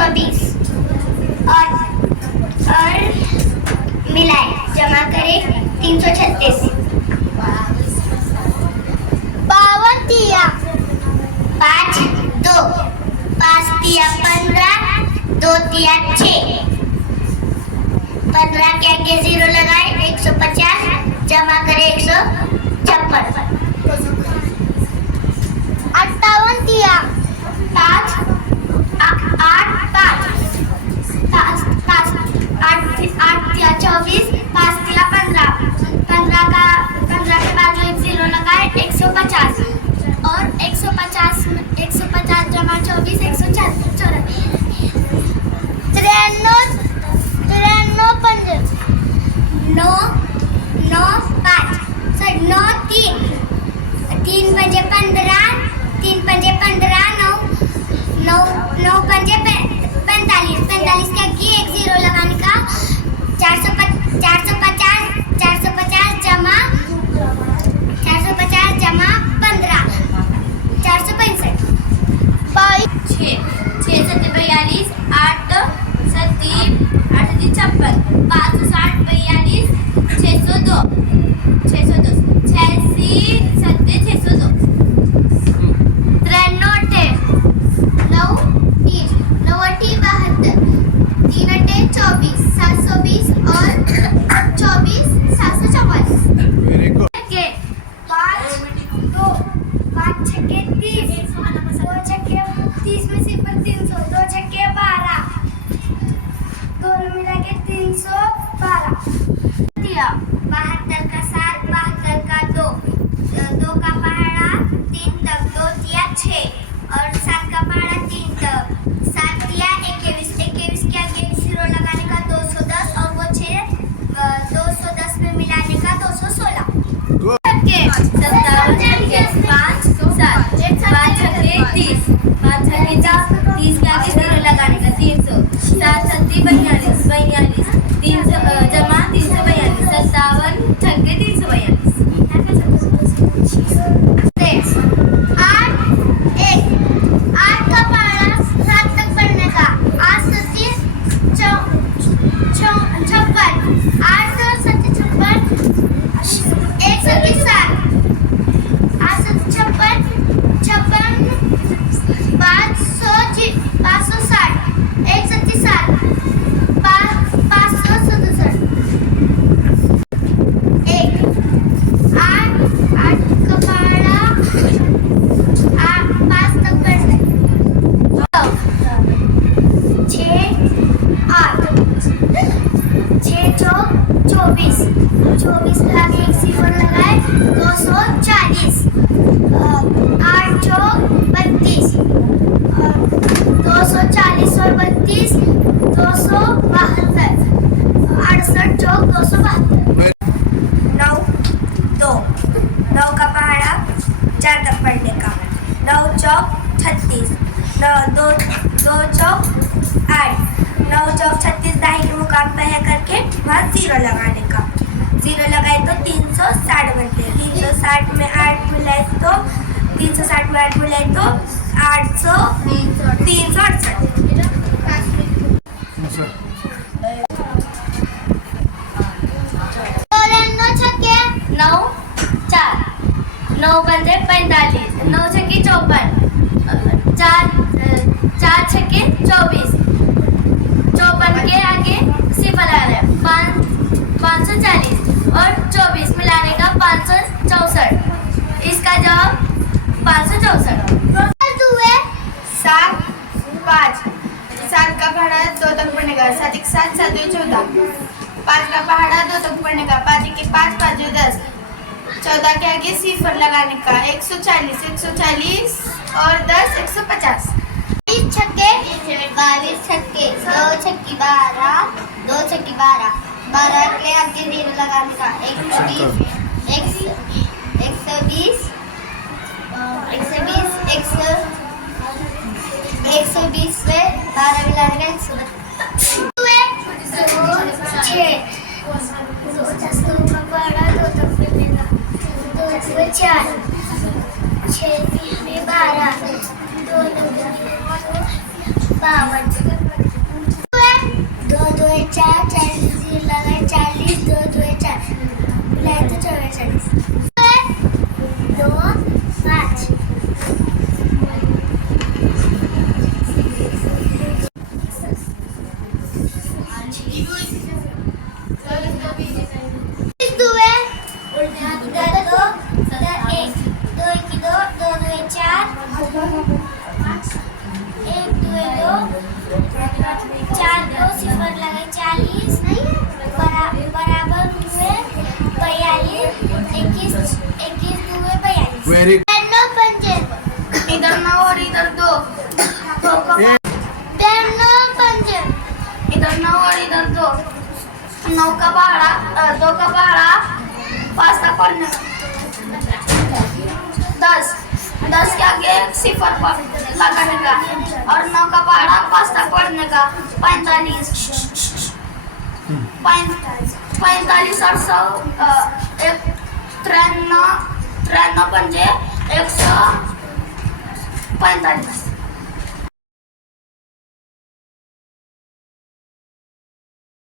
24 और मिलाए जमा करें 336। 52 तिया 5 2 5 तिया 15 2 तिया 6। 15 के आगे 0 लगाए 150 जमा करें 156। 58 तिया 5 8 5 8 तिया 24 5 तिया 15 15 के बाद जो एक 0 लगाए 150 और 150 जमा 24 154 9 5 9 3 3 पंजे 15 3 पंजे 15 9 पंजे 45 45 के आगे एक 0 लगाने का 450 जमा 15 465। 6 7 42 8 7 8 56 5 60 42 602 86 7 602 93 9 3 9 72 3 24 720 और 24 744। Very good. 5 2 5 छक्के 30 2 छक्के 30 में सिर्फ 300 2 छक्के 12 दोनों मिला के 312। 72 का 7 72 का 2 2 का पहाड़ा 3 तक 2 तिया 6 और 7 का पहाड़ा 3 तक 7 तिया 21 21 के आगे 0 लगाने का 210 और वो 6 210 में मिलाने का 216। गुड. 57 5 7 5 छक्के 30 5 छक्के 30 के आगे 0 लगाने का 300 7 7 42 42 300 जमा 342 57 छक्के 342। 8 का पहाड़ा 7 तक बढ़ने का 8 7 56 8 7 56 137 8 7 56 560 137 567 1 8 का पहाड़ा 5 तक बढ़ने 6 24 का आगे एक 0 लगाए 240 8 चौक 32 240 और 32 272 68 चौक 272। 9 2 9 का पहाड़ा 4 तक पढ़ने का 9 चौक 36 2 चौक 8 9 चौक 36 दाहिने के मुकाम पर है करके वहाँ 0 लगाने का 0 लगाए तो 360 बनते 360 में 8 मिलाए तो 360 में 8 मिलाए तो 368। 9 4 9 पंजे 45 9 छक्के 54 4 छक्के 24 54 के आगे सिर्फ लगा रहे 540 और 24 मिलाने का 564। इसका जवाब 564। 7 5 7 का पहाड़ा 2 तक बढ़ेगा 7 1 7 7 2 14 5 का पहाड़ा 2 तक बढ़ेगा 5 1 5 5 2 10 14 के आगे सिफर लगाने का 140 और 10 150। 20 छक्के 22 छक्के 2 छक्की 12 2 छक्की 12 12 के आगे 0 लगाने का 120 120 से 12 मिलाने का 132। 4 6 12 2 52 दो दो चार, 40 लगाए 40, दो दो चार, बुलाए तो 44, 2 5, व्हेरी इधर 9 और इधर 2, 2 का 9 पंजे, इधर 9 और इधर 2, 9 का पहाड़ा, 2 का पहाड़ा 5 तक पढ़ने का, 10, 10 के आगे सिफर पर लगाने का, और 9 का पहाड़ा 5 तक पढ़ने का, 45, 45 और 100, 93 पंजे 145.